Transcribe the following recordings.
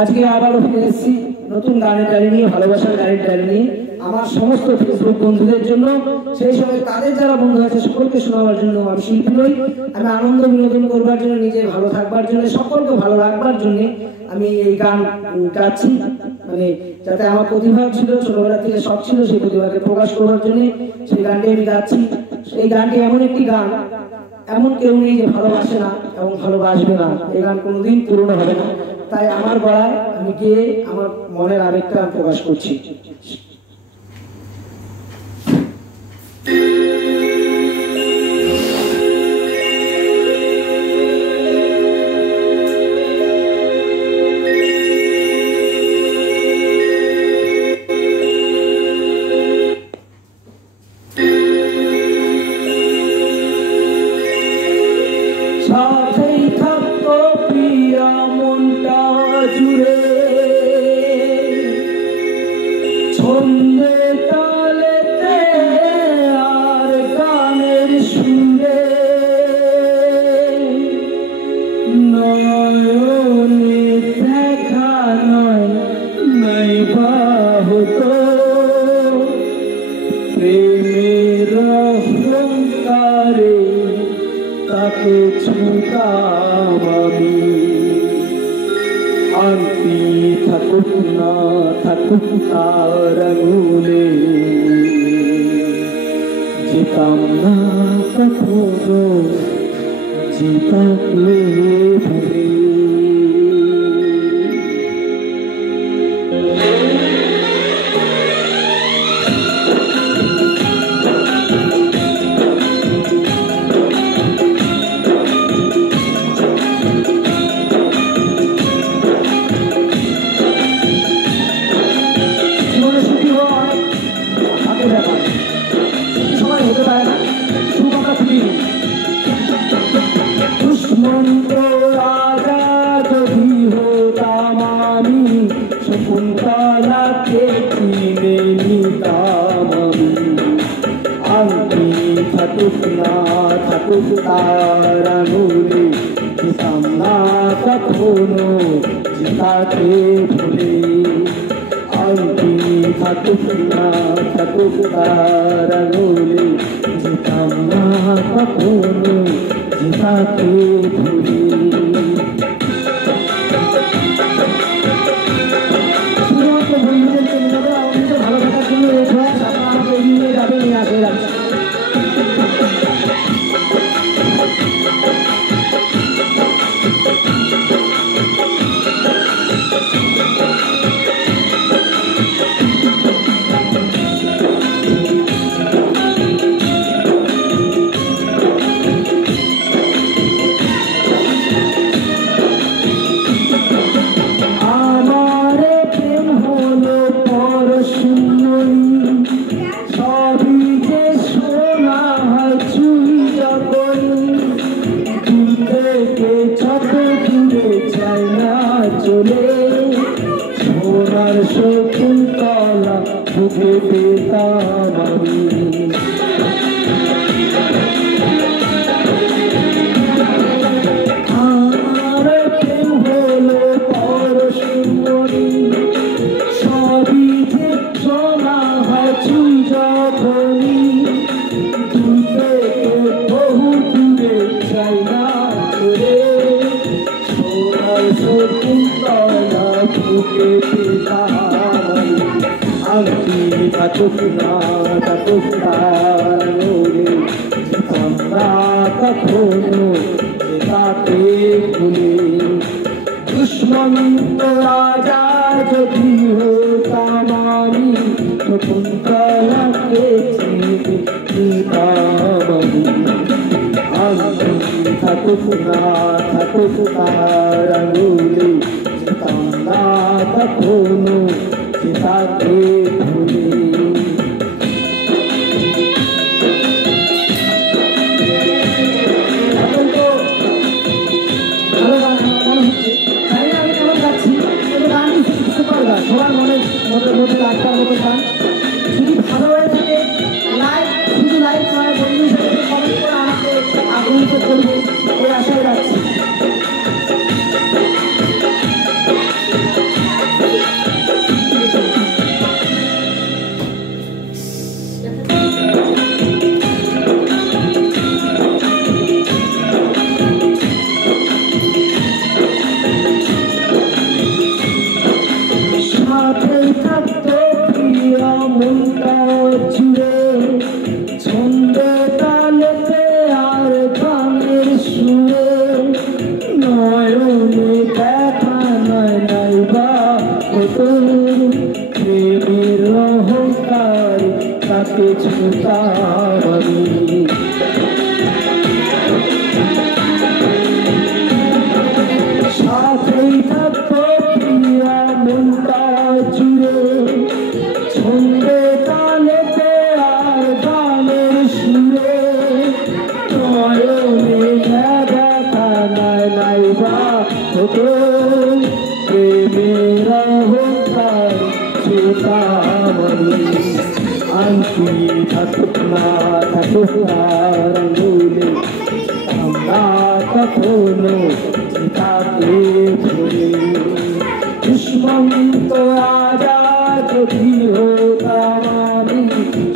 আজকে আবারও ফিরে এসেছি নতুন গানের ডায়েরি নিয়ে, ভালোবাসার গানের ডায়েরি নিয়ে। আমার সমস্ত ফেসবুক বন্ধুদের জন্য, সেই সময় তাদের যারা বন্ধু আছে সকলকে শোনাবার জন্য আমি শিল্পী নই। আমি আনন্দ বিনোদন করবার জন্য, নিজে ভালো থাকবার জন্য, সকলকে ভালো রাখবার জন্য আমি এই গান গাচ্ছি। মানে যাতে আমার প্রতিভা ছিল, ছোটবেলা থেকে শখ ছিল, সেই প্রতিভাকে প্রকাশ করবার জন্য সেই গানটি আমি গাচ্ছি। এই গানটি এমন একটি গান, এমন কেউ নেই যে ভালোবাসে না এবং ভালোবাসবে না। এই গান কোনোদিন পুরনো হবে না। তাই আমার গলায় আমি গিয়ে আমার মনের আবেগটা প্রকাশ করছি। সাথেই থাকতো প্রিয়া মনটা জুড়ে, ছন্দে তালেতে আর গানের সুরে, নয়নে দেখা নয় নাই বা হতো, প্রেমের অহংকারে তাকে ছুতাম আমি। আংটি থাকুক না থাকুক তার আঙুলে, যেতাম না কখনো জিতাকে ভুলে। দুশ্মন্ত রাজা যদি হতাম আমি, শকুন্তলাকে চিনে নিতাম আমি। আংটি থাকুক না থাকুক তার আঙুলে, যেতাম না কখনো জিতাকে ভুলে। আংটি থাকুক না থাকুক তার আঙুলে, যেতাম না কখনো জিতাকে ভুলে। শুধুমাত্র বন্ধুদেরকে নিয়ে আমাদের ভালো থাকার জন্য এই প্রয়াস, আপনারা আমাকে এগিয়ে যাবে নিয়ে আসে যাচ্ছে। সোনার শকুন্তলা বুকে পেতাম আমি। আমার প্রেম হলো পরশুমণি, সবই যে শোনা হয় চুই যখনই, দূর থেকে বহু দূরে চাই না চলে। সোনার শকুন্তলা বুকে পেতাম। আংটি থাকুক না থাকুক তার আঙুলে, যেতাম না কখনো জেতাকে ভুলে। দুশ্মন্ত রাজা যদি হতাম আমি, শকুন্তলাকে চিনে নিতাম আমি। আংটি থাকুক না থাকুক তার আঙুলে, যেতাম না কখনো জেতাকে ভুলে। সবার মনের মধ্যে রাখবার মতো গান, যদি ভালো হয়ে থাকে লাইক, শুধু লাইক নয়, বন্ধুর সাথে কমেন্ট করে আমাকে আগ্রহিত করবে, এই আশায় রাখছি। হতো প্রেমের অহংকার তাকে ছুতাম আমি। সাথেই থাকতো প্রিয়া মনটা জুড়ে ছন্দে তালেতে আর গানের সুরে নয়নে দেখা নাই নাই বা হতো প্রেমের অহংকার ছুতাম আমি। আংটি থাকুক না থাকুক আর আঙ্গুলে আমরা কখনো তাকে ভুলে দুশ্মন্ত আজাদ যদি হতাম আমি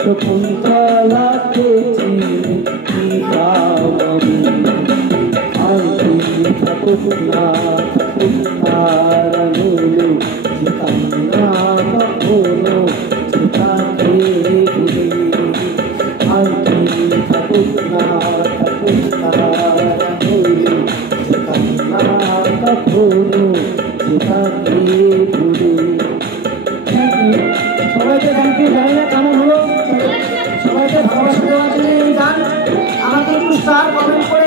শকুন্তলাকে চিনিতাম আমি। আংটি থাকুক না থাকুক আর আঙ্গুলে যেতাম না কখনো তাকে ভুলে। আংটি থাকুক না থাকুক আর আঙ্গুলে যেতাম না কখনো তাকে ভুলে। সবাইকে থ্যাংক ইউ। জানি না কেমন হলো, সবাইকে ভালোবাসা দেওয়ার জন্য এই গান। আমাকে একটু স্টার কমেন্ট করে